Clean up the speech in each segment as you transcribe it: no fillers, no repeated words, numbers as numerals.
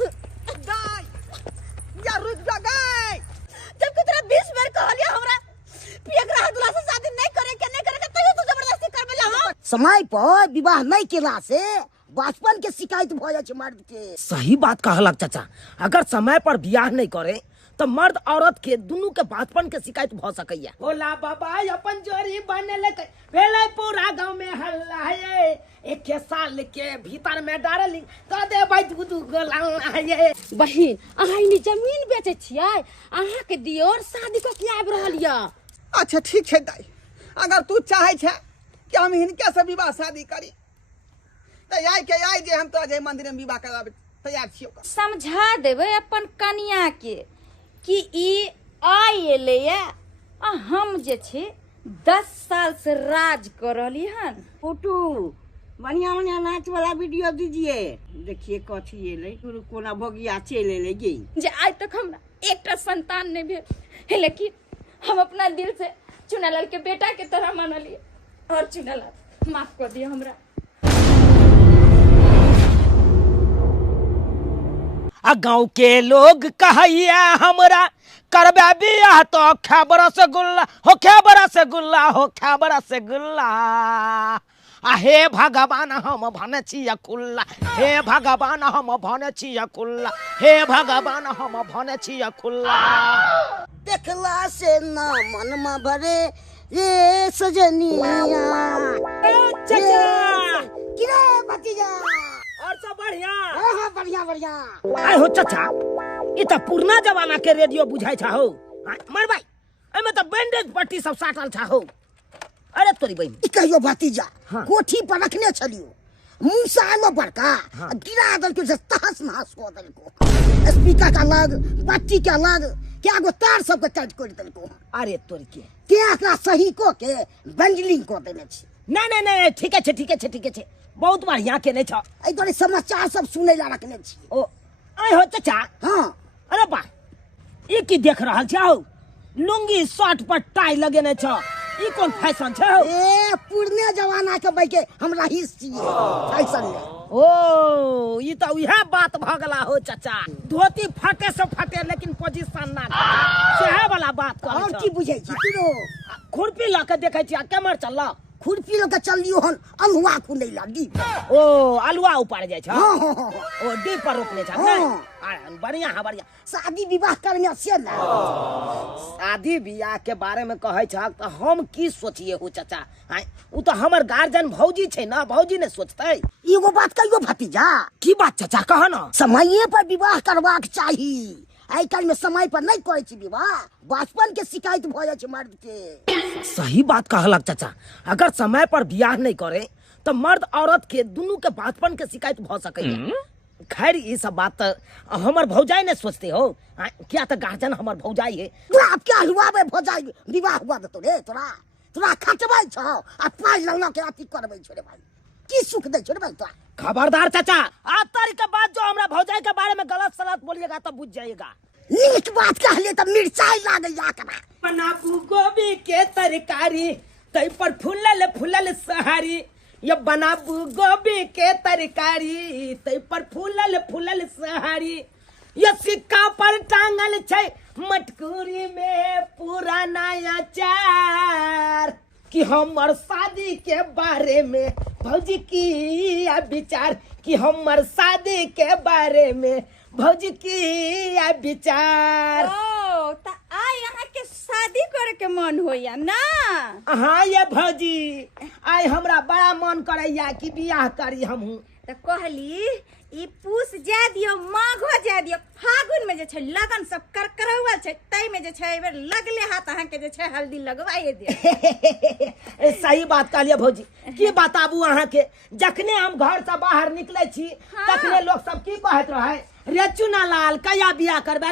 गाय या रुक जा गाय। जब कि तेरा 20 बार कह लिया हमरा पियकरा हदला से शादी नहीं करेगा तभी तू जबरदस्ती करबे ला। समय पर विवाह नहीं केला से बचपन के शिकायत भ जाय छै मर्द के। सही बात कहलक चाचा। अगर समय पर बियाह नहीं करे तो मर्द औरत के दोनों के बचपन के शिकायत भ सकैया। भोला बाबा अपन जोड़ी बनल भेले पूरा गांव में हल्ला है। एक साल के भीतर में डारलिंग तो दे भाई दू गोला है। बहिन अहाँ इनी जमीन बेचे छियै, अहाँ के दियोर शादी को के आबि रहल या। अच्छा ठीक है दाई, अगर तू चाहे छे कि हम हिनके से विवाह शादी करी तो आई जे हम तो जे मंदिर में विवाह कराबे तैयार छियो। समझा देबे अपन कन्या के कि ई आई एले या आ हम जे छे 10 साल से राज कर रहली हन। फोटो बढ़िया बढ़िया नाच वाला वीडियो दीजिए। देखिए कथी एले कोना भगिया चल एले गे जे आज तक हमरा एकटा संतान नहीं भेल, लेकिन हम अपना दिल से चुनालाल के बेटा के तरह मानलिए। और चुनालाल माफ कर दिया हमरा। गांव के लोग कहैया हमरा करबे बियाह तो खैबर रसगुल्ला हो, खैबर रसगुल्ला हो, खैबर रसगुल्ला। हे भगवान हम भने छिया कुल्ला, हे भगवान हम भने छिया कुल्ला, हे भगवान हम भने छिया कुल्ला। देखला से ना मन में भरे ये सजनिया। चाचा किरे भतीजा और सब बढ़िया? हां बढ़िया बढ़िया। आय हो चाचा, ई त पुरना जमाना के रेडियो बुझाई छा हो। मर भाई एमे त बैंडेज पट्टी सब साटल छा हो। अरे तोरी बहन ई कहियो भतीजा हाँ। कोठी पर रखने छलियो, मूसा आलो बड़का हाँ। गिरा दल के तहस नहस को दल को। स्पीकर का अलग, पट्टी के अलग, क्या गो तार सब के काट कर दल को। अरे तोरी के ते एकरा सही को के बंडलिंग को देने छी। नहीं ठीक है ठीक है बहुत बढ़िया के नहीं छ। आई तोरे समाचार सब सुनै ला रखने छी। ओ आय हो चाचा। हां अरे बा ई की देख रहल छ हो? लुंगी शर्ट पर टाई लगेने छ, ई कोन फैशन छ हो? ए पुरने जमाना के बैके हमरा हिस्स छिए फैशन ले। ओ ई त उहे बात भ गेला हो चाचा। धोती फटे से फटे लेकिन पोजीशन ना सेहे वाला बात कर। और की बुझै छी तू? खुरपी ल के देखे छी केमर चल। खुरपी ल के चलियो हन अलुआ खुनै ला दी। ओ अलुआ ऊपर जाय छ। हां ओ डी पर रोपने छ हाँ। नहीं? बढ़िया है बढ़िया। शादी विवाह करने से ना शादी बियाह के बारे में कहे छ त हम की सोचिए हो चाचा? उ तो हमर गार्जियन भौजी छै ना, भौजी ने सोचतै। एगो बात कहियो भतीजा, की बात चाचा कह ना? समय पर विवाह करबाक चाही। आई काल में समय पर नहीं करे छी विवाह, बचपन के शिकायत भ जाय छै मर्द के। सही बात कहलक चाचा। अगर समय पर बियाह नहीं करे तो मर्द औरत के दोनों के बचपन के शिकायत भ सकैया। खैर ये सब बात तो हमर भौजाई ने सोचते हो। क्या तो गार्जियन हमर भौजाई है। तोरा क्या हुआ बे भौजाई विवाह हुआ तो रे तोरा खटबै छ आ पाई लगना के अथी करबै छ रे भाई। की सुख दे छ रे भाई तोरा? खबरदार चाचा, आज तारीख के बाद जो हमरा भौजाई के बारे में गलत सलत बोलिएगा तब बुझ जाइएगा। नीक बात कहले त मिर्चाई लागै या करा। बनाबू गोभी के तरकारी तई पर फूलल सहारी। ये बनाबू गोभी के तरकारी तई पर फूलल सहारी। ये सिक्का पर टांगल छै मटकुरी में पुराना अचार। कि हमर शादी के बारे में भौजी की विचार, कि हमर शादी के बारे में भौजी की विचार। ओ त आई अहाँ के शादी करे के मन होया ना? हाँ ये भौजी, आई हमरा बड़ा मन करैया कि बियाह करी हमहू। त कहली ई पूस जा दियो, माघो जा दियो, फागुन में जे छै लगन सब करकरौआ छै, तै में जे छै एबेर लगले हाथ अहाँ के जे छै हल्दी लगवाए दियो। सही बात कहलिए भौजी। की बताबू अहाँ के, जखने हम घर से बाहर निकले छी तखने लोग सब की कहत रहे, रे चुनालाल कया बियाह करबे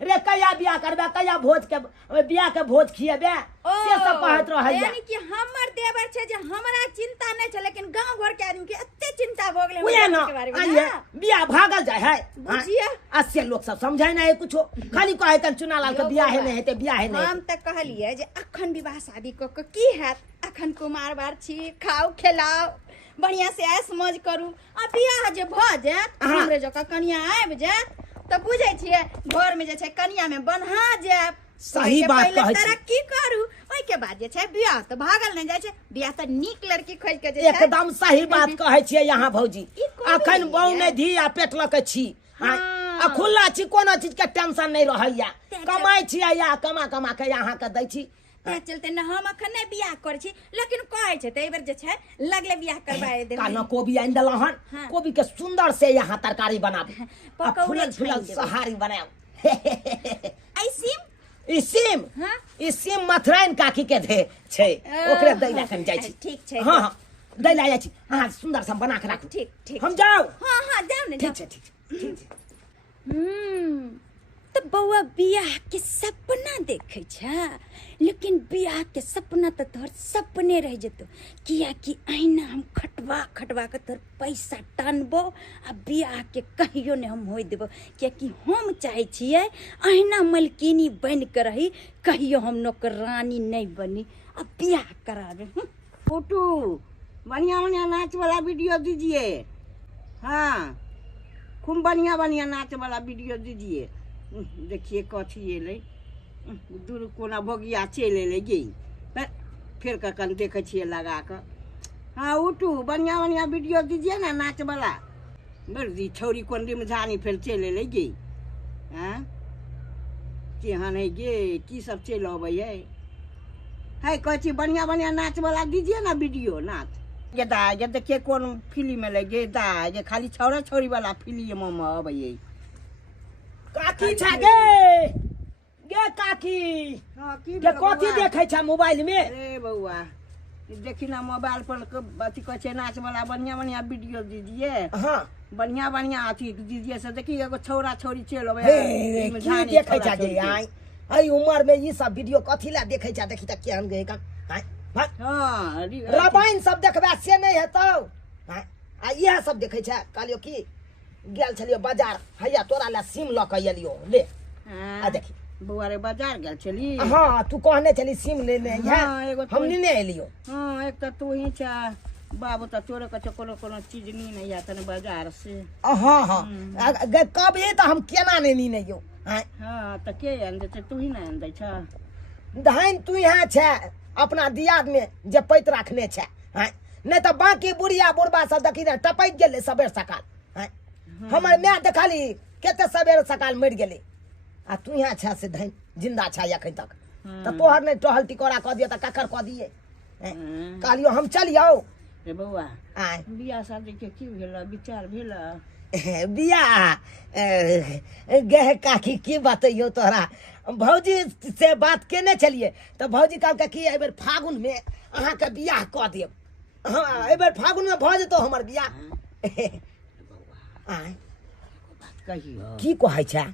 रे कया बियाह करबे, कया भोज के बियाह के भोज खिएबे, से सब कहत रहे। यानी कि हमर देवर छै जे हमरा चिंता नहीं छै, लेकिन गांव घर के आदमी के एते चिंता भ गेलै उहे ना के बारे में आइए ना। बियाह भागल जाय है। बुझिए अस्से लोग सब समझै नहीं कुछो, खाली कहे तन चुनालाल के बियाह है नहीं हेते, बियाह है नहीं। हम त कहलिए जे अखन विवाह शादी क के की हैत, अखन कुमार बार छी, खाओ खिलाओ बढ़िया से ऐश मौज करू आ बियाह जे भ जात हमरे जका कनिया आबि जात त बुझै छियै घर में जे छै कनिया में बन्हा जाब सही बात कहै छी तरक्की करू ओइ के बाद जे छै बियाह त भागल नै जाइ छै बियाह त नीक लड़की खोज के जे छै एकदम सही बात कहै छियै यहाँ भौजी अखन बहु नै धी आ पेट लऽ के छी आ खुला छी कोनो चीज के टेंशन नहीं रहैया कमाई छी या कमा कमा के यहाँ के दै छी ते चलते न हम अखन नै बियाह करै छी लेकिन कहै छै त एहि बेर जे छै लगले बियाह करबाए देबै काना कोबी आनि देलहुँ हन कोबी के सुंदर से यहाँ तरकारी बनाबू आ फुलल फुलल सहारी बनाओ आई सिम ई सिम मथुराइन काकी के दे छै ओकरे दै ला कन जाइ छी ठीक छै हां हां दै ला जाइ छी अहाँ सुंदर से बना के राखू ठीक हम जाओ हां जाओ ने ठीक छै तो बउआ बियाह के सपना देखे छ लेकिन बियाह के सपना तो तोहर सपने रह जतो किया कि अहिना हम खटवा खटवा के तोहर पैसा टानबो आ बियाह के कहियो ने हम होय देबो किया कि हम चाहे छियै अहिना मलकिनी बन के रही कहियो हम नौकरानी नहीं बनी आ बियाह करावे फोटो बढ़िया बढ़िया नाच वाला वीडियो दीजिए हाँ खूब बढ़िया बढ़िया नाच वाला वीडियो दीजिए देखिए कथी एलै दूर कोना भोगिया चलि एलै गे फिर कखन देखै छियै लगा कऽ हाँ उठू बढ़िया बढ़िया वीडियो दीजिए ना नाच वाला बड़ी छौरी कोन में झानी फिर चलि एलै गे हाँ केहन है गे की सब चलि अबै है कहै छी बढ़िया बढ़िया नाच वाला दीजिए ना वीडियो नाच ये दा ये देखिए कौन फिल्म में लगे दा ये खाली छौरा छौरी वाला फिल्म में अबै काकी छ गे काकी हाँ के कथी देखै छ मोबाइल में अरे बउआ देखी ना मोबाइल पर अथी कहै छै नाच वाला बढ़िया बढ़िया वीडियो दीजिए हां बढ़िया बढ़िया अथी दीजिए से देखी एगो छौरा छौरी चल अबै की देखै छ गे आई उम्र में ई सब वीडियो कथी ला देखै छ देखी त केहन गे का हाँ रामायण सब देखबा से नहीं हेतौ आ इएह सब देखै छ कहलियो की गेल छलियो बाजार हैया तोरा ला सिम ल के एलियो ले आ देखी बउआ रे बाजार गेल छली हां तू कहने छली सिम लेने है हम लेने एलियो हां एक त तू ही छ बाबू त तोरे कछ कोनो कोनो चीज नी नहीं या तने बाजार से हां हां कब ये त हम केना ने नी नहीं यो हां त के आन दे तू ही ना आन दे छ धान तू यहाँ छ अपना दियाद में जे पैत रखने छ नहीं तो बाकी बुढ़िया बुढ़बा सब देखी ने टपक गेले सबेर सकाल हमर माय देखली केते सबेर सकाल मर गेले आ तू यहाँ छ से धन जिंदा छ अखन तक त तोहर ने टहल टिकोरा क दिए त ककर क दिए कहलियो हम चलियो रे बउआ बियाह शादी के की भेल विचार भेल बियाह गे काकी की बतइयो तोरा भौजी से बात केने चलिए तो भौजी कहलकै कि एहि बेर फागुन में अहाँ के बियाह क देब हाँ एहि बेर फागुन में भ जेतो हमर बियाह कहियो की कहै छै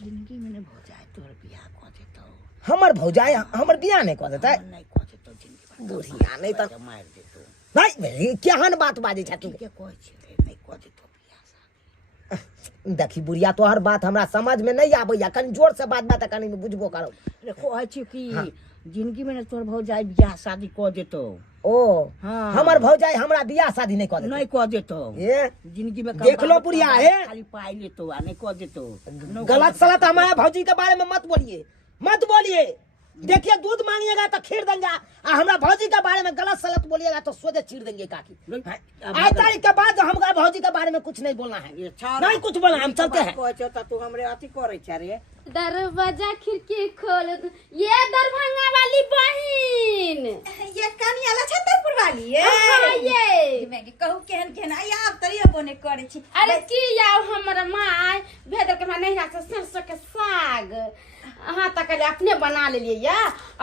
जिंदगी में ने भौजाई तोर बियाह क देतो हमर भौजाई हमर बियाह नहीं क देतै नहीं क देतो जिंदगी बुढ़िया नहीं त मार देतो नहीं केहन बात बाजै छ तू के कहै छै नहीं क देतो देखी बुढ़िया तोहर बात हमरा समझ में नहीं आबैया कनी जोर से बात बात कनी बुझबो करो रे कहै छी कि जिंदगी में तोर भौजाई बियाह शादी क देतो ओ हमर भौजाई हमरा बियाह शादी नहीं क देतै नहीं क देतो जिंदगी में देख लो बुढ़िया है खाली पाई लेतो आ नहीं क देतो गलत सलत हमारे भौजी के बारे में मत बोलिए देखिए दूध मांगिएगा तो खीर देंगे आ हमरा भौजी के बारे में गलत सलत बोलिएगा तो सोचे चीर देंगे काकी आज तारीख के बाद हमारे भौजी के बारे में कुछ नहीं बोलना है नहीं कुछ बोलना हम चलते हैं तू हमरे अथी करे छ रे दरवाजा खिड़की खोल ये दरभंगा वाली बहन ये कनिया लछतरपुर वाली ये मैं कहू केहन केहन आई आप तरिया बोने करे छी अरे की याओ हमर माय भेदर के नहीं राख सरसों के साग हाँ तक अपने बना लेलिए या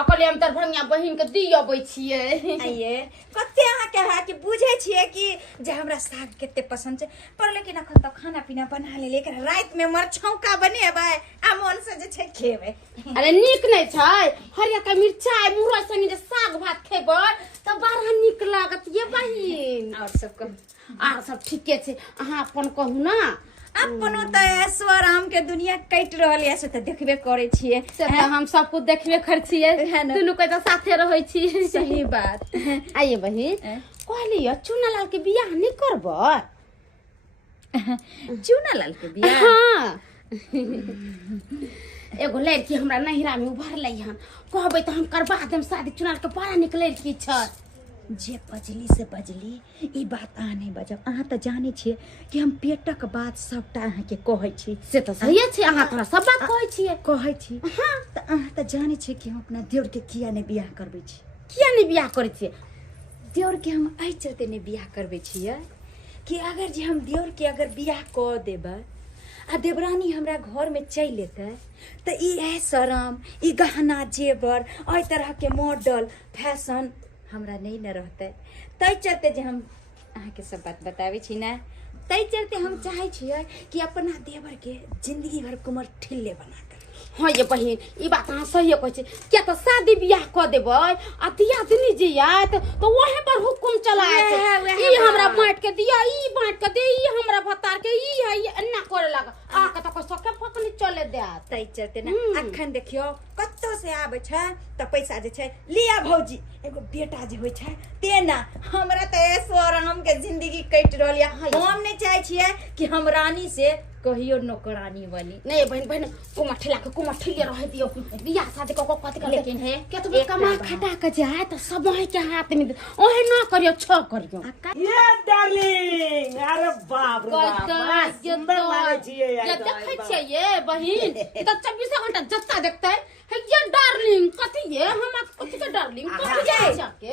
अकले हम दरभंगा बहिन के दियबै छियै आइए कते अहाँ के है कि बुझे छियै कि जे हमरा साग केते पसंद छै पर लेकिन अखन त खाना पीना बना ले लेकिन रात में मर छौका बनेबै आ मन से जे छै खेबै अरे नीक नहीं छै हरिया का मिर्चाई मुरई संगे जे साग भात खेबै त बड़ा नीक लागत ये बहिन और सब ठीके छै अहाँ अपन कहू ना अपनो त ऐश्वर आम के दुनिया कट रहल है से त देखबे करे छियै से त हम सब कुछ देखबे कर छियै दुनू के त साथे रहै छी सही बात आइए बहिन कहलिए चुना लाल के बियाह नहीं करब। चूना लाल के बियाह हाँ एगो लड़की हमरा नहिरा में उभरलै हन, कहबै तो हम करबा देम शादी। चुना लाल के बड़ा निक लड़की छ। जे बजली से बजली ई बात अहाँ नहीं बजब। अहाँ तो जाने छिए कि हम पेटक बात सबटा अहाँ के कहै छी। से तो सही छै, अहाँ तोरा सब बात कहै छियै। कहै छी त अहाँ तो जाने छिए कि हम अपना देवर के किया नहीं बियाह करबै छी। किया नहीं बियाह करै छियै? देवर के हम एहि चलते नहीं बियाह करबै छिए कि अगर जे हम देवर के अगर बियाह क देबै आ देवरानी हमरा घर में चल एतै तो ई शरम, ई गहना जेवर, एहि तरह के मॉडल फैशन हमरा नहीं न रहते। तै चलते जे हम अहाँ के सब बात बताबै छी ना, तै चलते हम चाहे छिए कि अपना देवर के जिंदगी भर कुमार ठिल्ले बना कर। हाँ ये बहिन ई बात अहाँ सही कहै छी। क्या तो शादी बियाह क देबै आ दियादनी जे आयत तो वहीं पर हुकुम चलायत, ई हमरा बांट के दिया, ई बांट के दे, ई हमरा भतार के, ई है एना करे लगा। आ के तो कोई सके फकनी चले देत। तै चलते ना अखन देखियो कत्तो से आबै छै त पैसा जे छै लिया भौजी एगो बेटा जे होय छै तेना हमरा त ऐसोरम के जिंदगी कट रहल या। हम नहीं चाहे छिए कि हम रानी से कहियो नौकरानी बनी। नहीं बहन बहन कुमा ठेला के कुमा ठेले रह दियो। बियाह शादी को कथि कर लेकिन है के तो कमा खटा के जाए तो सब वही के हाथ में ओहे ना करियो छ करियो। ये डार्लिंग, अरे बाप रे बाप, बड़ा सुंदर लागे छियै ये देखै छियै ये बहिन तो 24 घंटा जत्ता देखतै है ये डार्लिंग कथि ये हम कथि के डार्लिंग कथि जाय जाके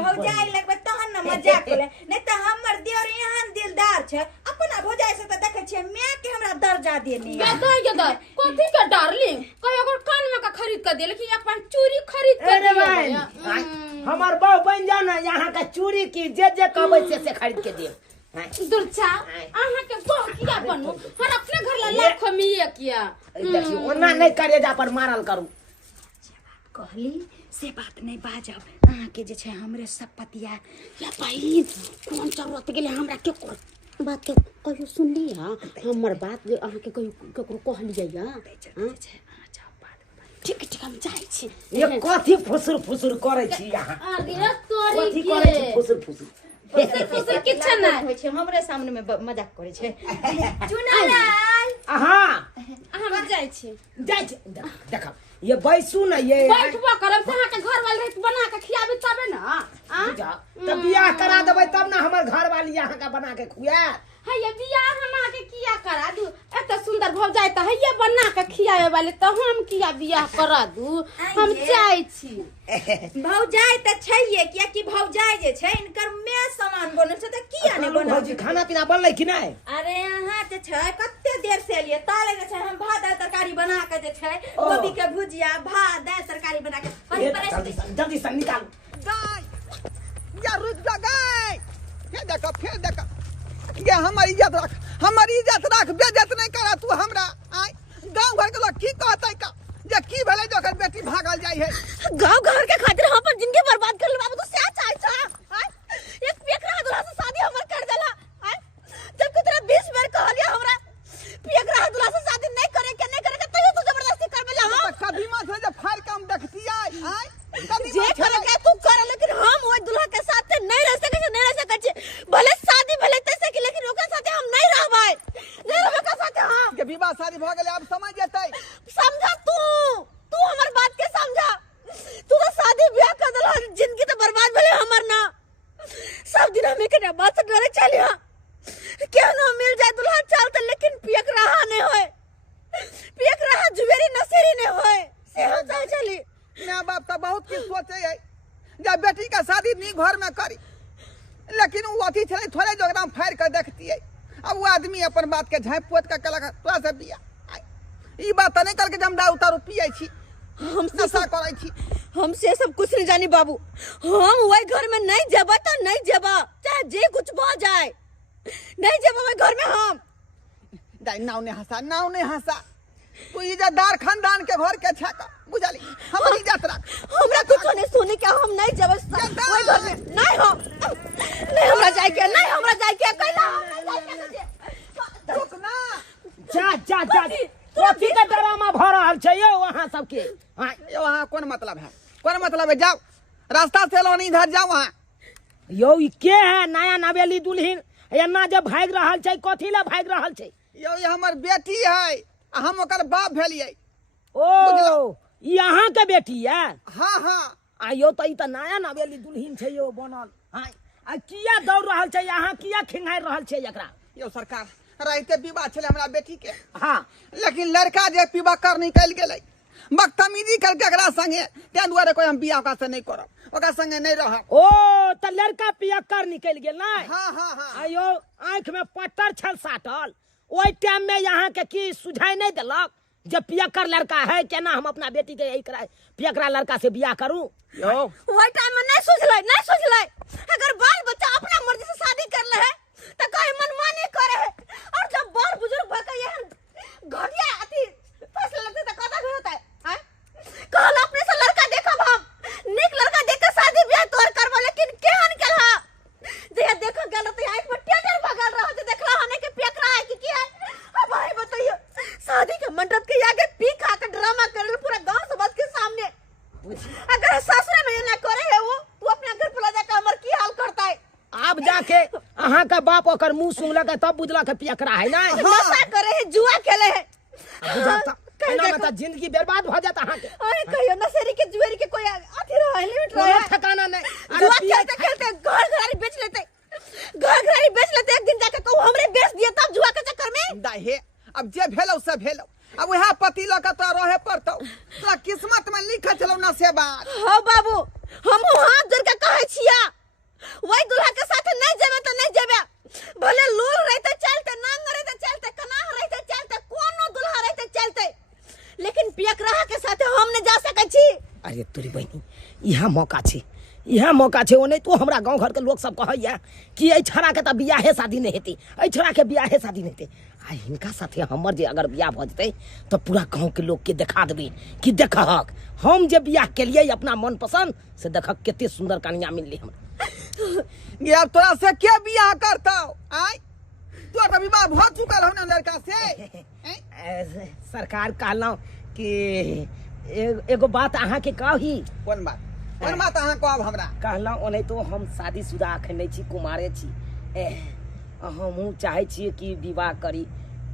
भौजाई लगबे तहन न मजाक करे। नहीं त हमर देवर एहन दिलदार छै, अपना भौजाई से त देखै छियै माय के हमरा दर्जा देने ये दे कथि के डार्लिंग कहियो अगर कान में का खरीद के दे लेकिन अपन चूड़ी खरीद के अरे दे। भाई हमार बहू बन जा ना, यहाँ का चूड़ी की जे कहबै से खरीद के दे। दुर्चा अहाँ के बहू किया बनू हर अपने घर ला लाख में ये किया। देखियो ओना नहीं करे जा पर मारल करू। कहली से बात नहीं बाजब। अहाँ के जे छै हमरे सब पतिया या बहिन कौन जरूरत गेले हमरा के बात के कहियो सुनली हां हमर बात जे अहाँ के ककरो कहलियै या ठीक ठीक हम जाय छी। ये कथि फुसुर फुसुर करे छी यहाँ? अरे तोरी कथि के करे छी फुसुर फुसुर? फुसुर किछ ना होय छै हमरे सामने में मजाक करे छै। चुना लाल हां हम जाय छी देख ये बैसू ना ये बैठबो करब से अहाँ के घर वाले रहित बना के खियाबे तबे ना तब बियाह करा देबै तब ना हमर घर वाली यहाँ का बना के खुआ। है ये बियाह हम के किया करा दू एत सुंदर भौजाई त है ये बना के खियावे वाले त हम किया बियाह करा दू हम जाय छी। भौजाई त छैये किया कि भौजाई जे छै इनकर में सामान बनल छै त किया नै बनल? भौजी खाना पीना बनलै कि नहीं? अरे यहाँ जे छै कत्ते देर से एलिए ताले जे छै हम भात दाल तरकारी बना के जे छै गोभी के भुजिया भात दाल तरकारी बना के जल्दी से निकाल। गाय या रुक जा गाय, फिर देखो ये हमर इज्जत रख, हमर इज्जत रख, बेइज्जत नहीं करा तू हमरा। आय गांव घर के लोग की कहतै का जे की भेलै जो कर बेटी भागल जाय है। गांव घर के खातिर हम अपन जिंदगी बर्बाद कर ले बाबू। तू क्या चाहे छा? एक पेकरा दूल्हा से शादी हमर कर देला। जब कि तेरा 20 बार कहलिया हमरा पेकरा दूल्हा से शादी नहीं करे के तइयो तू जबरदस्ती करबेला। हां कभी मत हो जे फाड़ काम देखती आय जे करे के तू कर, लेकिन हम ओइ दूल्हा के साथ नहीं रह सकै छी। भले शादी भले तैसे कि लेकिन ओकर साथे हम नहीं रहबै, नहीं रहबै का साथे। हां के विवाह शादी भ गेलै अब समझ जेतै। समझा तू हमर बात के समझा। तू तो शादी ब्याह कर देला, जिंदगी तो बर्बाद भेले हमर ना। सब दिन हमें के बात से डरे चलिया केहनो मिल जाए दुल्हा चलते, लेकिन पियक रहा नहीं होए, पियक रहा जुबेरी नसेरी नहीं होए से हम चाहे चली। माँ बाप तो बहुत कुछ सोचे है जब बेटी का शादी नी घर में करी, लेकिन वो अथी छे थोड़े जो एकदम फाड़ कर देखती है। अब वो आदमी अपन बात के झाँप पोत के कलक तोरा से बिया ई बात नहीं करके हम दारू तारू पिए छी, हम नशा करे छी। हम से सब कुछ नहीं जानी बाबू। हम वही घर में नहीं जेबा तो नहीं जेबा, चाहे जे कुछ हो जाए नहीं जेबा वही घर में। हम दाई नाव ने हंसा तू इज्जतदार खानदान के घर के छका बुझली, हमर इज्जत रख। हमरा कुछ नहीं सुने के हम नहीं जेबा वही घर में। नहीं हो नहीं हमरा जाए के, नहीं हमरा जाए के कहला हम नहीं जाए के। रुक ना जा कथी के ड्रामा भ रहल छै यो वहां सबके? ये वहाँ कौन मतलब है, कौन मतलब है? जाओ रास्ता से लो नहीं इधर जाओ वहाँ यो ई के है नया नवेली दुल्हन एना जब भाग रहल छै कथी ला भाग रहल छै यो ये हमर बेटी है आ हम ओकर बाप भेलियै। ओ ई अहाँ के बेटी है हाँ हाँ आयो तो ई त नया नवेली दुल्हन छै यो बनल हां आ किया दौड़ रहल छै अहाँ किया खिंगाइ रहल छै एकरा यो सरकार राइते विवाह छले हमरा बेटी के हाँ लेकिन लड़का जे विवाह कर निकल गेलै बदतमीजी करके एकरा संगे तै दुआरे कोई हम बियाह ओकरा से नहीं करब ओकरा संगे नहीं रहब। ओ त लड़का पियक्कर निकल गेल नहीं हाँ हाँ हाँ आयो आंख में पट्टर छल साटल ओइ टाइम में यहाँ के की सुझाई नहीं देलक जब पियक्कर लड़का है केना हम अपना बेटी के यही कराए पियक्करा लड़का से बियाह करूं यो वही टाइम में नहीं सोचले अगर बाल बच्चा अपना मर्जी से शादी कर ले है तो कोई मनमानी करे है और जब बड़ बुजुर्ग भके यह घटिया अति फैसला लेते तो कदा होता है हैं? कहल अपने से लड़का देखब हम निक लड़का देख के शादी ब्याह तोर करबो लेकिन केहन केलहा जे देखो गेल त आंख में टेटर भगल रह जे देखला हने के पेकरा है कि है अब भाई बताइए शादी के मंडप के आगे पी खा के ड्रामा कर पूरा गांव समाज के सामने अगर ससुर में ना करे है वो तू अपने घर पर जाकर हमर की हाल करता है अब जाके अहाँ का बाप ओकर मुंह सुंगलक तब बुझलक है पियक्करा है ना नशा करे है जुआ खेले है बुझाता एना में त जिंदगी बर्बाद भ जात अहाँ के अरे कहियो नशेरी के जुएरी के कोई अथी रहे लिमिट कोनो रहे ठिकाना नहीं जुआ खेलते खेलते घर घरारी बेच लेते एक दिन जाके कहू हमरे बेच दिए तब जुआ के चक्कर में दाहे अब जे भेलौ से भेलौ अब वह पति लग तो रहे पड़तौ तोरा किस्मत में लिखल छलौ ना से बात। हो बाबू हम हाथ जोड़ के कहै छिया वही दूल्हा के साथ नहीं जेबे तो नहीं जेबे भले लूल रहते चलते नांग रहते चलते कनाह रहते चलते कोनो दूल्हा रहते चलते लेकिन पियकराहा के साथ हम नहीं जा सकै छी। अरे तोरी बहनी इहा मौका छै ओने तो हमरा गांव घर के लोग सब कहैया कि ए छड़ा के त बियाहे शादी नहीं हेती ए छड़ा के बियाहे शादी नहीं हेती आ हिनका साथे हमर जे अगर बियाह भ जते तो पूरा गांव के लोग के देखा देबी कि देखहक हम जे बियाह केलिए अपना मन पसंद से देखक केते सुंदर कन्या मिलली हमरा ये अब तोरा से के बियाह करतौ आय तोरा तो विवाह भ चुकल हौ ना लड़का से सरकार कहलौ कि एगो बात अहाँ के कही कोन बात अहाँ कहब हमरा कहलौ ओने तो हम शादीशुदा अखन नहीं छी कुमारे छी हमहू चाहे छी कि विवाह करी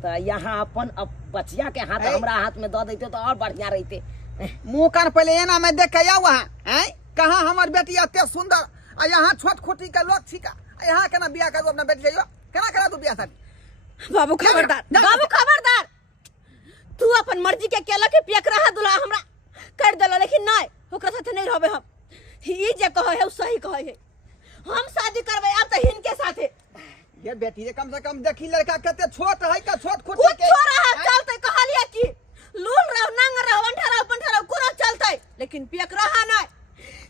तो यहाँ अपन बचिया के हाथ हमरा हाथ में दे देते तो और बढ़िया रहते मुंह कान पहले एना में देख के आउ वहाँ कहाँ हमर बेटी एते सुंदर आ यहाँ छोट खोटी के लोग छिका यहाँ केना बियाह करू अपना बेटी जइयो केना करा तू बियाह शादी बाबू खबरदार तू अपन मर्जी के केला के पियकराहा दूल्हा हमरा कर देला लेकिन नहीं ओकरा साथे नहीं रहबे हम ई जे कहे है सही कहे है हम शादी करबे अब तो हिनके साथे ये बेटी ये कम से कम देखी लड़का केते छोट है का छोट खोटी कुछ छोरा है चलते कहलिए कि लूल रहो नंग रहो अंठा रहो पंठा रहो कुरो चलते लेकिन पियकराहा नहीं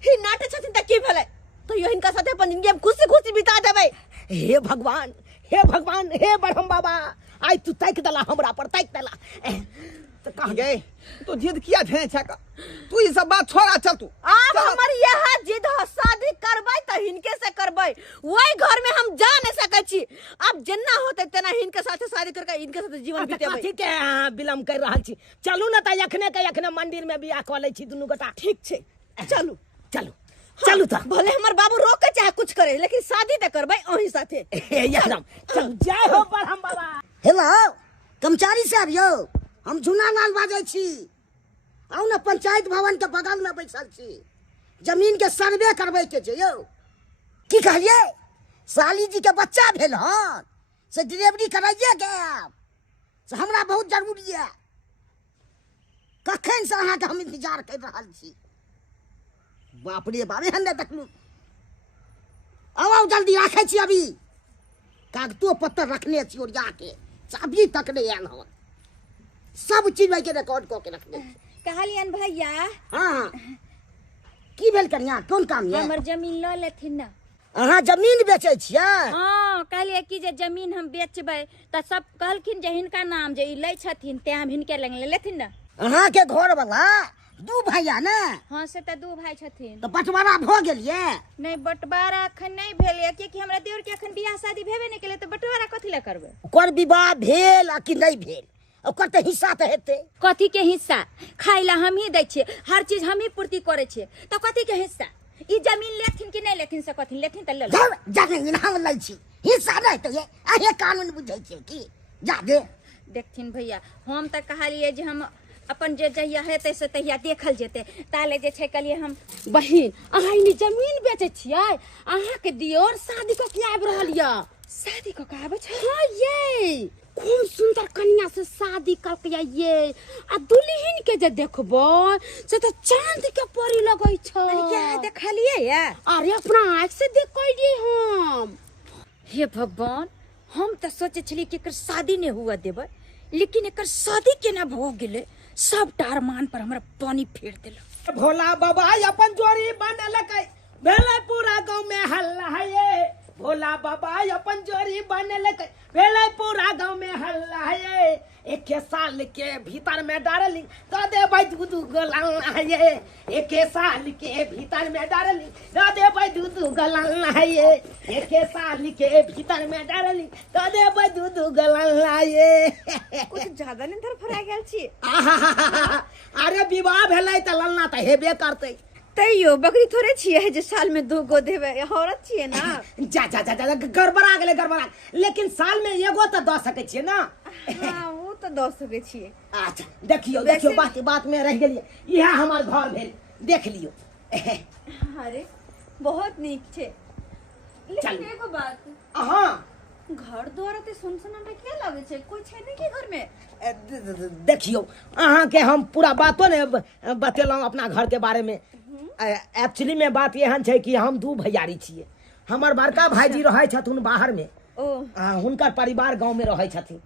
ही नाटे छथिन त की भेले तो यो हिनका साथे अपन जिंदगी में खुशी बिता देबे। हे भगवान हे ब्रह्म बाबा आई तू तक दला हमरा पर तक दला तो कह गए तू जिद किया थे छका तू ये सब बात छोड़ा चल तू अब हमर यह जिद हो शादी करबै त हिनके से करबै वही घर में हम जा नहीं सकै छी अब जन्ना होते तना हिनके साथे शादी करके इनके साथे जीवन बितेबै ठीक है विलम्ब कर रहल छी चलू ना त यखने मंदिर में बियाह क लै छी दुनू गोटा ठीक छे चलू त भले हमर बाबू रोक के चाहे कुछ करे लेकिन शादी त करबै ओही साथे एकदम चल जय हो ब्रह्म बाबा। हेलो कर्मचारी साहब यौ हम झुना लाल बाजै छी आउ ना पंचायत भवन के बगल में बैठल छी जमीन के सर्वे करबै के छै यौ की कहलिए साली जी के बच्चा भेल हन से डिलीवरी कराइए के आब से हमरा बहुत जरूरी है कखन से अहाँ के हम इंतजार कर रहल छी बाप रे बाप एहन देखलू आओ जल्दी राखे छी अभी कागजो पत्तर रखने छी और जाके चाबी तक नहीं आयल हन सब चीज के रिकॉर्ड क के रखने कहलियन भैया हाँ की भेल कन्या कोन काम है हमर जमीन ल लेथिन ना अहाँ जमीन बेचै छियै हाँ कहलिए कि जे जमीन हम बेचबै त सब कहलखिन जे हिनका नाम जे ई लै छथिन ते हम हिनके लग लेथिन ना अहाँ के घर वाला दू भैया ने हाँ से त दू भाई छथिन तो बंटवारा भ गेलिए नहीं बंटवारा अखन नहीं भेल है क्योंकि हमरा देवर के अखन बियाह शादी भेबे नहीं केले त बंटवारा कथि ले करबै ओकर विवाह भेल आ कि नहीं भेल ओकर तो हिस्सा तो हेते कथी के हिस्सा खाइला हम ही दै छियै हर चीज हम ही पूर्ति करे छियै तो कथी के हिस्सा ई जमीन लेथिन कि नहीं लेथिन से कथिन लेथिन त ले लो। जाओ जमीन हम लै छी हिस्सा नहीं तो ये अहे कानून बुझै छी की जा दे। देखथिन भैया हम त कहलिए जे हम अपन जे जहिया हेतै से तहिया देखल जेतै ताले जे छै कहलिए हम बहिन अहाँ इनी जमीन बेचे छियै अहाँ के दियोर शादी क के आबि रहल य। शादी क के आबै छै। हाँ ये खूब सुंदर कन्या से शादी करके ये आ दुल्हन के जे देखबो से तो चांद के परी लगै छ। अरे क्या देखलिए या? अरे अपना आँख से देख कइली हम। हे भगवान हम त सोचे छली कि एकर शादी नहीं हुआ देबै लेकिन एकर शादी केना भ गेलै सब टारमान पर हमरा पानी फेर देलक। भोला बाबा अपन जोड़ी बनलकै भेलै पूरा गांव में हल्ला है ये। भोला बाबा अपन जोड़ी बनलकै भेलै पूरा गांव में हल्ला है ये। एक साल के भीतर में डारली द देबै दूध गलाल है ये। एक साल के भीतर में डारली द देबै दूध गलाल है ये। एक साल के भीतर में डारली द देबै दूध गलाल है ये। कुछ ज्यादा नहीं धरफरा गेल छी। अरे विवाह भेलै त ललना त हेबे करतै। तैयो बकरी थोड़े छिए जे साल में 2 गो देबै औरत छिए ना। जा जा जा जा गड़बड़ा गेलै गड़बड़ा लेकिन साल में एगो त द सकै छियै ना। हां वो तो द सकै छिए। अच्छा देखियो देखियो बात में रह गेलिए इहा हमर घर भेल देख लियो। अरे बहुत नीक छे लेकिन चल। एगो बात हां घर द्वार ते सुनसनाटा क्या लागे छे कोई छे नहीं के घर में? देखियो अहाँ के हम पूरा बातो ने बतेलौं अपना घर के बारे में। एक्चुअली में बात एहन छै कि हम 2 भैयारी छियै। हमर बड़का भाईजी रहै छथुन बाहर में ओ हुनकर परिवार गांव में रहै छथिन।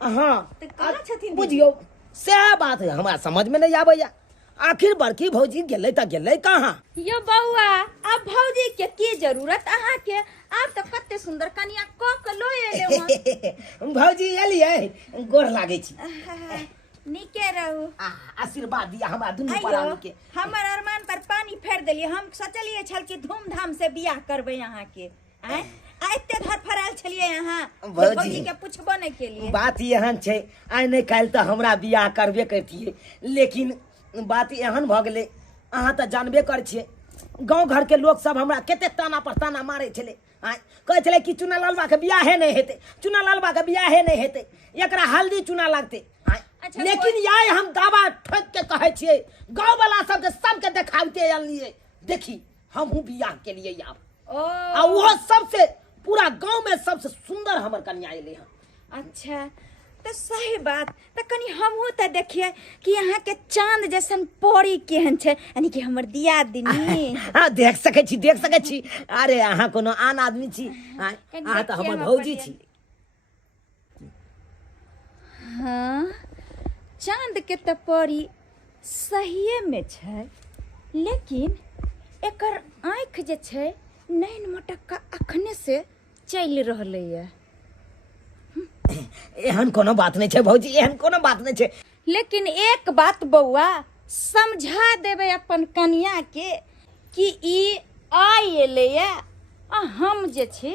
हाँ त कहाँ छथिन? बुझियो से बात हमरा समझ में नहीं आबैया। आखिर बड़की भौजी गेलै त गेलै कहाँ? यो बउआ अब भौजी के की जरूरत अहाँ के? आप तो कते सुंदर कनिया क के लो एले वहां। भौजी एलियै गोर लागै छी। नीके रहू। आशीर्वाद दिया हमरा दुनू प्राणी के। हमर अरमान पर पानी फेर देलिए। हम सोचलिए छल कि धूमधाम से बियाह करबै यहाँ के। आय एते धर फराल छलिए यहाँ भौजी के पूछबो नहीं के लिए। बात एहन छै आइ नहीं काल्हि त हमरा बियाह करबे करतियै लेकिन बात एहन भ गेलै अहाँ त जानबे कर छियै गांव घर के लोग सब हमरा कते ताना पर ताना मारै छलै। कहै छलै कि चुना लालबा के बियाहे नहीं हेतै चुना लालबा के बियाहे नहीं हेतै एकरा हल्दी चुना लागतै। अच्छा, लेकिन याय हम दावा ठोक के कहै छियै गांव वाला सबके देखावते आनलिए। देखी हमहू बियाह के लिए आब आ वो सबसे पूरा गांव में सबसे सुंदर हमर कन्या एले हन। अच्छा तो सही बात तो कनी हमहू त देखिए कि यहाँ के चांद जैसन परी केहन छे यानी कि हमर दियादनी। हाँ देख सकै छी। अरे अहाँ कोनो आन आदमी छी अहाँ त हमर भौजी छी। हाँ चांद के त परी सहिए में छे लेकिन एकर आँख जे छे नैन मटक्का अखने से चल रहले है। एहन कोनो बात नहीं छे भौजी एहन कोनो बात नहीं छे। लेकिन एक बात बउआ समझा देवे अपन कन्या के कि ई आई एले या आ हम जे छे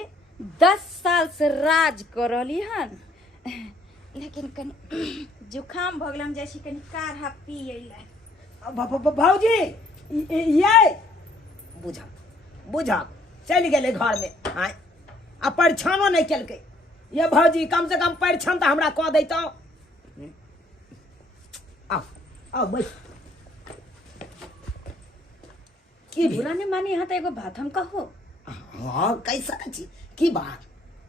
10 साल से राज कर रहली हन। लेकिन कनी जुखाम भ गेल हम जैसी कनी काढ़ा पिए ला। भौजी ये बुझा चल गेले घर में आ परिछानो नहीं केलकै। ये भौजी कम से कम परिछन त हमरा कह दैतो। आओ बैठ। की बुरा नहीं मानी यहाँ तो एगो बात हम कहो। हाँ कैसा छी की बात?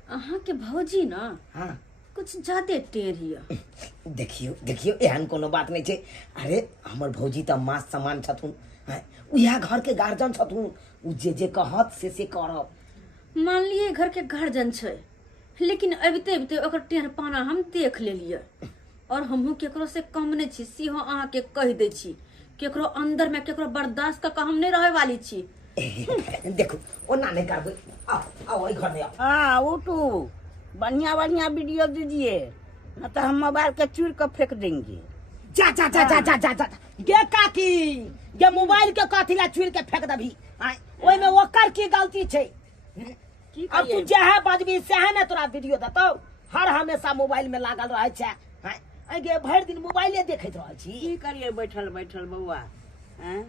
अहाँ के भौजी ना हाँ कुछ ज्यादा टेढ़िया। देखियो एहन कोनो बात नहीं छे। अरे हमर भौजी त माँ समान छथुन उहा घर के गार्जियन छथुन उ जे कहत से करब। मान लिए घर के गार्जियन छे लेकिन अबते ओकर टेढ़ पाना हम देख लेलिए और हमहू केकरो से कम नहीं छी। सीहो अहाँ के कह दे छी केकरो अंदर में केकरो बर्दाश्त का हम नहीं रहे वाली छी। देखो ओना नहीं करबे। आओ घर में आओ। हाँ उठू बढ़िया बढ़िया वीडियो दीजिए न तो हम मोबाइल के चूर कर फेंक देंगे। जा गे काकी गे मोबाइल के कथी ला चुर के फेंक दभी ओइ में ओकर की गलती छै? अब तू जेहे बजबी सेहे ने तोरा वीडियो देतौ। हर हमेशा मोबाइल में लागल रहे छै गे भर दिन मोबाइले देखैत रहै छी। की करिए बैठल बैठल बउआ हैं?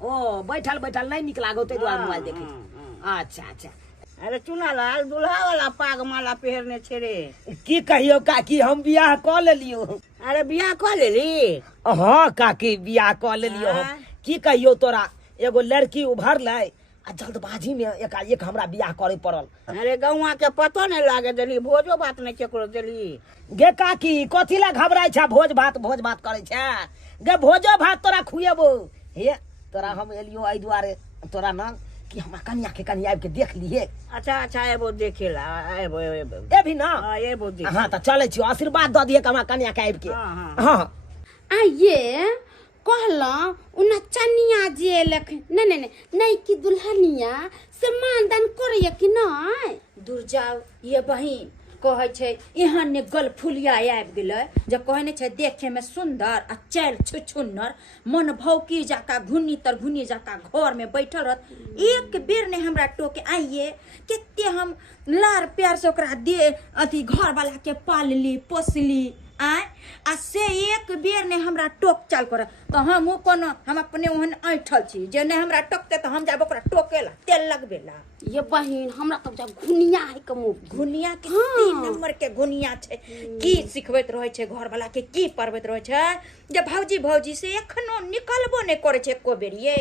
ओ बैठल बैठल नहीं निक लागो ते दुआरे मोबाइल देखे अच्छा अच्छा अरे चुना लाल दुल्हा वाला पाग माला पहरने छे रे। की कहियो काकी हम बियाह क लेलियो अरे बियाह कऽ लेली? हाँ काकी बियाह क लेलियो हम हाँ। की कहियो तोरा एगो लड़की उभर लै आ जल्दबाजी में एकाएक हमरा बियाह करे पड़ल। अरे गौवा के पतो नहीं लागे देली, भोजो भात नहीं केकरो देली। गे काकी कथी ला घबराई छा भोज भात करे छा गे भोजो भात तोरा खुएबो हे तोरा हम एलियो एहि दुआरे तोरा न कि हमरा कन्या के कन्या आबि के देख लिये। अच्छा अच्छा एबो देखेला एबो ए भी ना हाँ एबो देख। हाँ तो चले छियो आशीर्वाद द दिए हमरा कन्या के आबि के। हाँ, हाँ आ ये कहला उना चनिया जे लख नहीं कि दुल्हनिया से मानदान करे कि नहीं? दूर जाओ ये बहिन कहे छे यहाँ ने गल फुलिया आबि गेलै जब कहने छे देखे में सुंदर आ चल छुछुन्नर मन भौकी जाका घुनी जाका घर में बैठल रहत एक बेर ने हमरा टोके आइए केते हम लार प्यार से ओकरा दे अथी घर वाला के पालली पोसली आ से एक बेर ने हमरा टोक चाल कर तो हम कोनो हम अपने ओहन ऐठल छी जे ने हमरा टोकते तो हम जाब ओकरा टोकेला तेल लगबेला। ये बहिन हमरा तब जा घुनिया है के मुंह घुनिया के 3 नंबर के घुनिया छे की सिखबैत रहे छे घर वाला के की पढ़बैत रहे छे जे भौजी से एखनो निकलबो नहीं करे छे एको बेर ये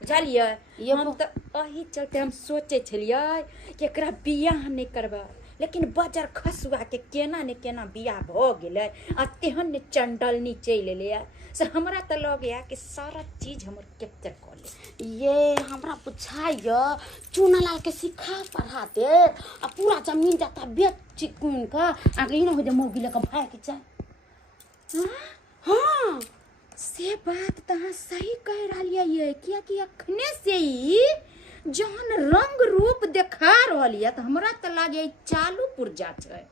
बुझलिए। हम तो एही चलते हम सोचे छलिए कि एकरा बियाह नहीं करबा लेकिन बजर खसुआ के केना ने केना बियाह भ गेलै आ तेहन ने चंडलनी चल एले से हमरा त लगे कि सारा चीज हमर कैप्चर कर ले। ये हमरा बुझाइए चूनालाल के सिखा पढ़ा दे आ पूरा जमीन जाता बेच कुन का आगे न हो जा मौगी लेके भाग के जा। हाँ से बात तहाँ सही कह रही है किया कि अखने से ही जहन रंग रूप देखा रही है तो हमरा तो लागे चालू पुर्जा छै।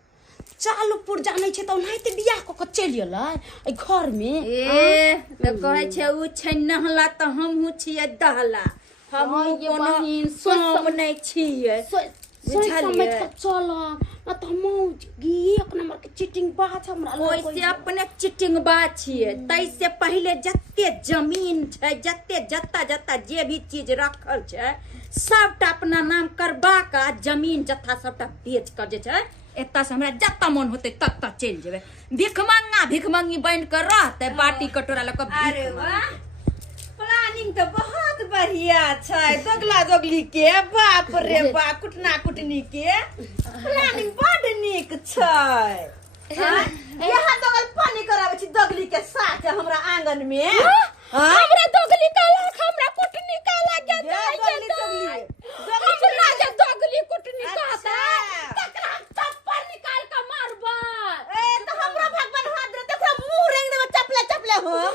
चालू पुर्जा नहीं छे तो नहीं बियाह क चल एलै घर में। ए तो कहे छे उ छै नहला तो हम हूँ छिए दहला हम ये कोनो बहिन सोम नहीं छिए बुझलिए चल न तो हम एक नंबर के चीटिंग बात हमरा ओइसे अपने चीटिंग बात छिए तैसे पहले जत्ते जमीन छै जत्ते जत्ता जे भी चीज रखल छै सबटा अपना नाम करबा का जमीन जत्था सबटा बेच कर जे छै एता से हमरा जत्ता मन होते तत्ता चल जेबे भिख मंगी बन कर रहते बाटी कटोरा लक। अरे वाह प्लानिंग तो बहुत बढ़िया छै दोगला दोगली के बाप रे बाप कुटना कुटनी के प्लानिंग बड़ नीक छै। यहाँ दोगल पानी करावे छी दोगली के साथ हमरा आंगन में हमरा दोगली का लाख हमरा कुटनी का लाग गया हमरा जे दोगली कुटनी कहता तकरा चप्पल निकाल के मारबा। ए तो हमरा भगवान हाथ दे तकरा मुंह रेंग देबे चपले हम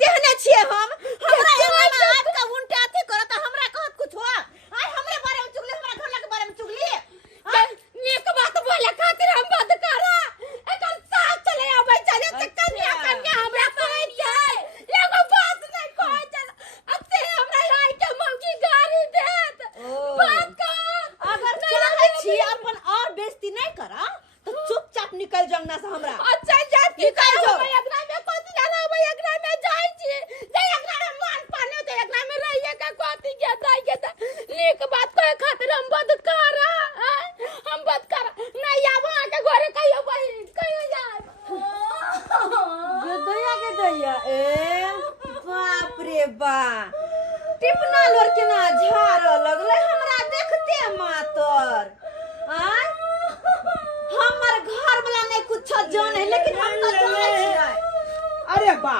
तेहने छिए हम हमरा एना हाथ का उल्टा अथी करत हमरा कहत कुछ हो आय हमरे बारे में चुगली हमरा घर के बारे में चुगली नीक बात बोले खातिर हम बंद करा एकर साथ चले आबै चले त कन्या हमरा कहै छै एगो बात नहीं कहै छै अते हमरा लाई के मौकी गाड़ी देत बात कर अगर चाहे छी अपन और बेइज्जती नहीं करा तो चुपचाप निकल जाना से हमरा अच्छा जा निकल जो एकरा में कोती जाना भाई एकरा में जाई छी जे एकरा में मान पाने तो एकरा में रहिए का कोती के जाई के नीक बात कहे खातिर हम बंद करा हम बंद करा नहीं आवा के घरे कहियो बहिन कहियो जाए के दैया ए बाप रे बा टिपना लोर केना झाड़ लगले हमरा देखते मातर आय हमर घर वाला नहीं कुछ जाने लेकिन हम तो जाने छियै। अरे बा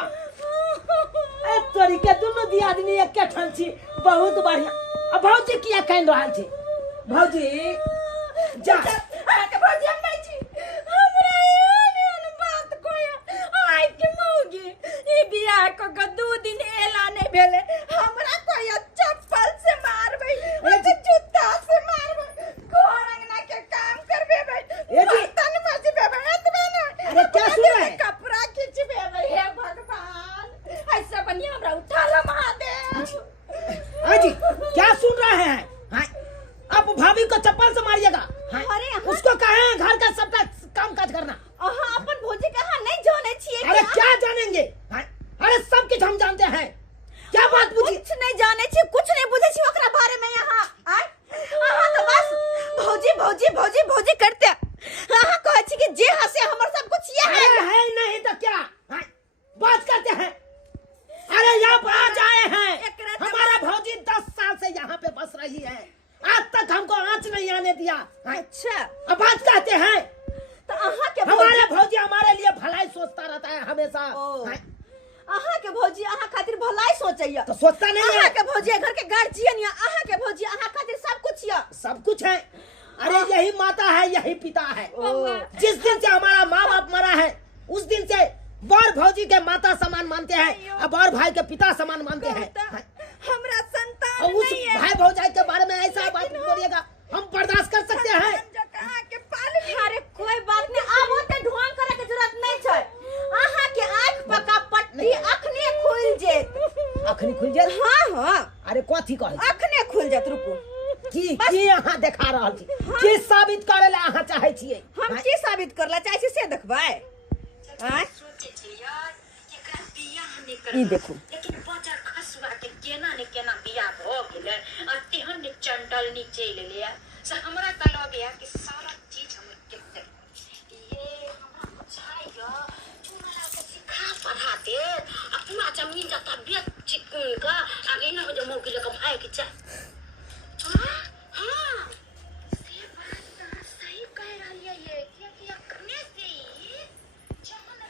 ए तोरी के दुनु दियादनी एके ठन छी बहुत बढ़िया। अब भौजी किया कहन रहल छी भौजी जा आके भौजी हम नहीं छी हमरा एहन बात कोया आय के मौगी ई बियाह को 2 दिन एला नहीं भेले हमरा कोया चप्पल से मारबै ओ जूता से मारबै घर अंगना के काम करबे भाई ए जी तन मज बेबे एतबे ना अरे क्या सुन रहा है कपड़ा खींचबे हे भगवान ऐसा बनिया हमरा उठा ला महादेव। अजी क्या सुन रहे हैं हाँ? आप भाभी को चप्पल से मारिएगा हाँ? अरे हाँ। उसको कहे घर का सबका काम काज करना। अहाँ अपन भौजी कहाँ नहीं जाने छिए अरे क्या जानेंगे हाँ? अरे सब कुछ हम जानते हैं क्या बात पूछी कुछ नहीं जाने हमेशा। ओ। हाँ, अहाँ के भौजी अहाँ खातिर भलाई सोचैया। तो सोचता नहीं अहाँ है। के भौजी घर के गार्जियन या अहाँ के भौजी अहाँ खातिर सब कुछ या। सब कुछ है। अरे यही माता है, यही पिता है। ओ। जिस दिन से हमारा माँ बाप मरा है उस दिन से बड़ भौजी के माता समान मानते हैं और बड़ भाई के पिता समान मानते हैं। हाँ, हमरा संतान और उस नहीं है। भाई भौजाई के बारे में ऐसा बात बोलिएगा हम बर्दाश्त कर सकते हैं? अरे कोई बात नहीं, अब ओते ढोंग करे के जरूरत नहीं छै। अहाँ के आँख पका पट्टी अखने खुल जेत। अखनी खुल जाए। हाँ हाँ अरे कथी कहे अखने खुल जात। रुकू की अहाँ देखा रहल छी? की साबित करे ला अहाँ चाहे छियै? हम की साबित करला चाहे छी से देखबै। हाँ ई देखू लेकिन बजार खसुआ के केना ने केना बियाह भ गेलै आ तेहन ने चंडल नीचे ले लिया से हमरा त लगैया कि सारा चीज हमर केते ये हमरा बुझाइया चुनाला के सिखा पढ़ा दे आ पूरा जमीन जता बेच चिकन का आ इना में जो मौकी लेके भाई के चाह। हां से बात तो सही कह रहल ये कि अपने से ही जहन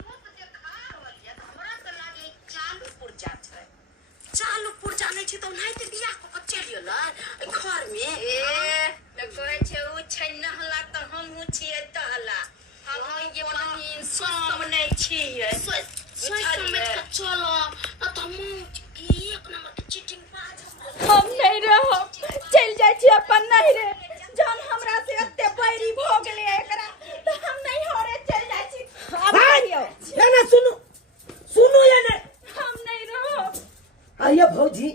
रूप देखा रहल है हमरा त लागे चालू पुरजा छै। चालू पुरजा नहीं छै तो नहीं ते बियाह को चलियो ल घर में ए कहै छै उ छै नहला त हम छियै तहला हम ये बहिन सब नहीं छियै सोच समझ के चलो न त हम एक नंबर के चीटिंग बाज हम नहीं रहो चल जाय छी अपन नहीं रे जहन हमरा से अत्ते बैरी भ गेलै एकरा त हम नहीं हो रे चल जाय छी। अब कहियो ये ना सुनो सुनो ये ने हम नहीं रहो। आइए भौजी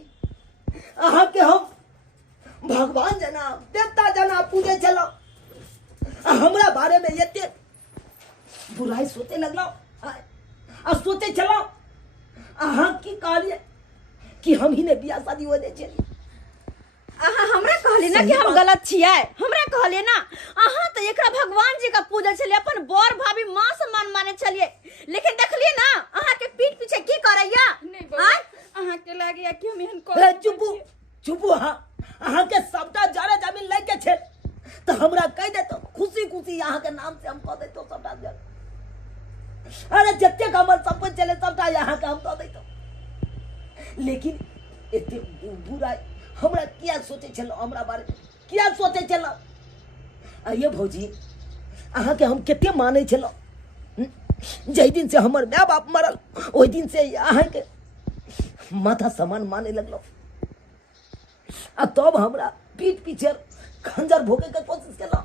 अहाँ के हम भगवान जना देवता जना पूजे चलो हमरा बारे में ये बुराई सोचे लगलो आ सोचे चलो अहाँ की कहलिए कि हम ही ने बियाह शादी हो जाए। अहाँ हमरा कहली ना कि हम गलत छियै। हमरा कहलिए ना अहाँ तो एकरा भगवान जी का पूजा छलिए अपन बड़ भाभी मां सम्मान माने छलिए लेकिन देखलिए ना अहाँ के पीठ पीछे की करैया। नहीं अहाँ के लागैया कि हम एहन कर चुपू चुपू अहाँ के सबटा जरा जमीन लेके छे तो हमरा कह देतो खुशी खुशी अहाँ के नाम से हम कह देतो सबटा जर। अरे जत्ते हमर संपत्ति चले सबटा यहाँ के हम कह देतो लेकिन एते बुराई हमरा क्या सोचे चलो हमरा बारे में क्या सोचे चलो। आइए भौजी अहाँ के हम केते माने चलो जै दिन से हमर माय बाप मरल ओइ दिन से अहाँ के माथा समान माने लगलो आ तब हमरा पीठ पीछे खंजर भोगे के कोशिश केलो।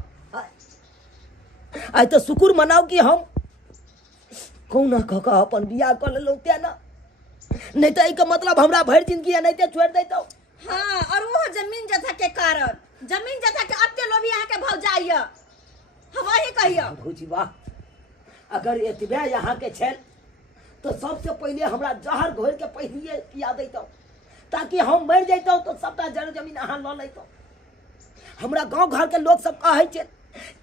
आइ तो शुक्र मनाओ कि हम कौना कका अपन बियाह कर लेलो ते ना नहीं तो का मतलब हमरा भर जिंदगी नहीं ते छोड़ देतो। हाँ और वो जमीन जथा के कारण जमीन जथा के अत्ते लोभी यहाँ के भाव जाइए हम वही कहियो। भौजी वाह अगर एतबे यहाँ के छल तो सबसे पहले हमरा जहर घोर के पहले पिया देतो ताकि हम मर जैतो तो सबटा जड़ जमीन अहाँ ल लेतो। हमरा गांव घर के लोग सब कहै छै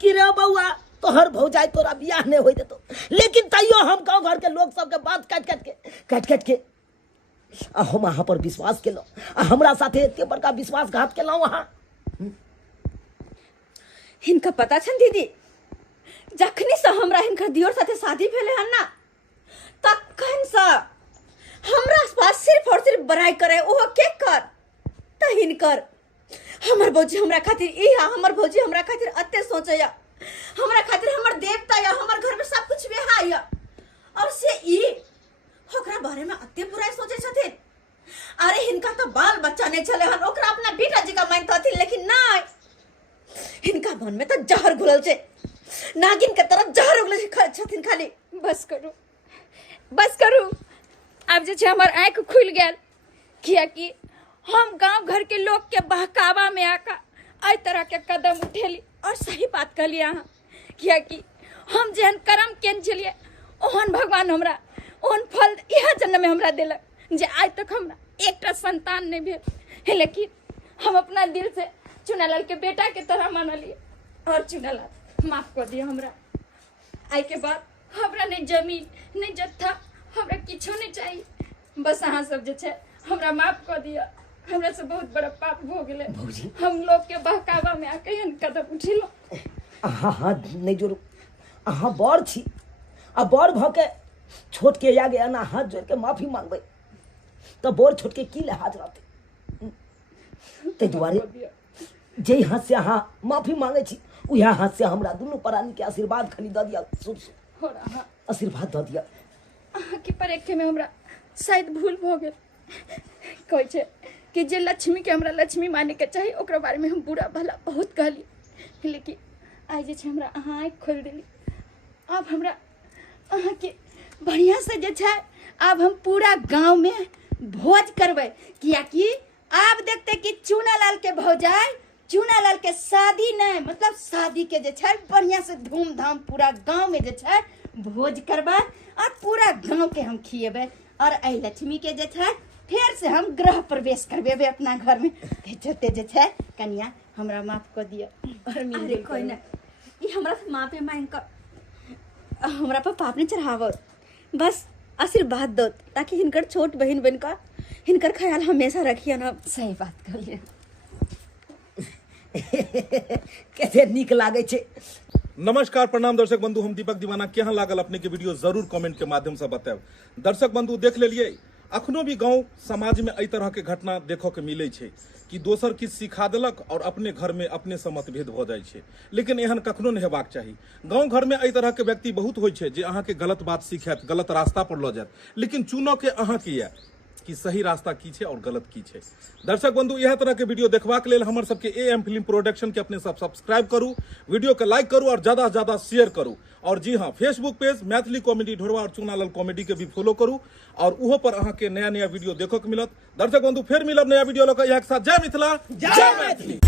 कि रे बउआ तोहर भौजाई तोरा बियाह नहीं होई देतो लेकिन तैयो हम गांव घर के लोग सब के बात काट के हम अहाँ पर विश्वास केलो हमरा साथे एते बड़का विश्वासघात केलो। अहाँ हिनका पता छन दीदी जखनी से हमरा हिनकर दियोर साथे शादी भेले हन ना तखन से हमरा पास सिर्फ और सिर्फ बड़ाई करे ओहो के कर त हिनकर हमर भौजी हमरा खातिर ई हा हमर भौजी हमरा खातिर अत्ते सोचैया हमरा खातिर हमर देवता या हमर घर में सब कुछ बेहाय या और से ई ओकरा बारे में अत्ते बुराई सोचे छथिन। अरे हिनका तो बाल बच्चा नहीं चले हन ओकरा अपना बेटा जी का मानत हथिन लेकिन नहीं हिनका मन में तो जहर घुलल छे नागिन के तरह जहर उगले छथिन खाली। बस करू अब जे छै हमर आँख खुल गेल कियाकि हम गांव घर के लोग के बहकावा में आका एहि तरह के कदम उठेली और सही बात कहली अहाँ कियाकि हम जेहन कर्म केने छलिए ओहन भगवान हमरा ओहन फल इह जन्म में हमरा देलक जे आज तक हमरा एकटा संतान नहीं भेल लेकिन हम अपना दिल से चुनालाल के बेटा के तरह मानलिए और चुनालाल माफ कर दिया हमरा। आई के बाद हमरा नहीं जमीन नहीं जत्था हमरा किछो नहीं चाहिए बस अहाँ सब जे छै हमरा माफ कर दिया हमरा से बहुत बड़ा पाप हो गेले हम लोग के बहकावा में आके हन कदम उठिलो। अहाँ हाथ नहीं जोड़ू अहाँ बड़ छी आ बड़ भ के छोट के आगे ना हाथ जोड़ के माफी मांगबे तो बोर छोट के की लिहाज रहते ते दुआरे जे हाथ से अहाँ माफी मांगे छी उह हाथ से हमरा दुनू प्राणी के आशीर्वाद खनी द दिया शुभ हो रहा आशीर्वाद द दिया अहाँ के परेखे में हमरा शायद भूल भ गेल कहै छै कि जे लक्ष्मी के हमरा लक्ष्मी माने के चाही ओकरा बारे में हम बुरा भला बहुत कहली लेकिन आइ जे छै हमरा अहाँ आँखि खोलि देली अब हमरा अहाँ के बढ़िया से जे छै अब हम पूरा गांव में भोज करबै कियाकि आब देखते कि चूनालाल के भौजाई चूनालाल के शादी नहीं मतलब शादी के जे छै बढ़िया से धूमधाम पूरा गांव में जे छै भोज करबै और पूरा गांव के हम खिएबै और आई लक्ष्मी के जे छै फिर से हम गृह प्रवेश करबेबै अपना घर में चलते जे छै कन्या हमरा माफ कर दिया और अरे कोई ना ये हमरा से माफी मांग कर हमरा पर पाप नहीं चढ़ावो बस आशीर्वाद दो ताकि हिनकर छोट बहन बनकर हिनकर ख्याल हमेशा रखिए ना। सही बात कहलिए कैसे नीक लागे छे। नमस्कार प्रणाम दर्शक बंधु, हम दीपक दीवाना केहन लागल अपने के वीडियो जरूर कमेंट के माध्यम से बताएब। दर्शक बंधु देख लेलिए अखनो भी गांव समाज में एहि तरह के घटना देखो के मिले छे कि दोसर किछ सिखा देलक और अपने घर में अपने से मतभेद भ जाय छे, लेकिन एहन कखनो नहीं हेबाक चाही। गांव घर में एहि तरह के व्यक्ति बहुत होय छे जे अहाँ के गलत बात सिखायत, गलत रास्ता पर ल जायत, लेकिन चुनो के अहाँ के ये कि सही रास्ता की छे और गलत की छे। दर्शक बंधु यह तरह के वीडियो देखबाक लेल हमर सबके एएम फिल्म प्रोडक्शन के अपने सब सब्सक्राइब करू, वीडियो के लाइक करू और ज्यादा से ज्यादा शेयर करू। और जी हाँ, फेसबुक पेज मैथिली कॉमेडी ढोरवा और चूनालाल कॉमेडी के भी फॉलो करू और उहो पर अहाँ के नया नया वीडियो देखो के मिलत। दर्शक बंधु फिर मिलब नया वीडियो लेकर, एक साथ जय मिथिला जय मैथिली।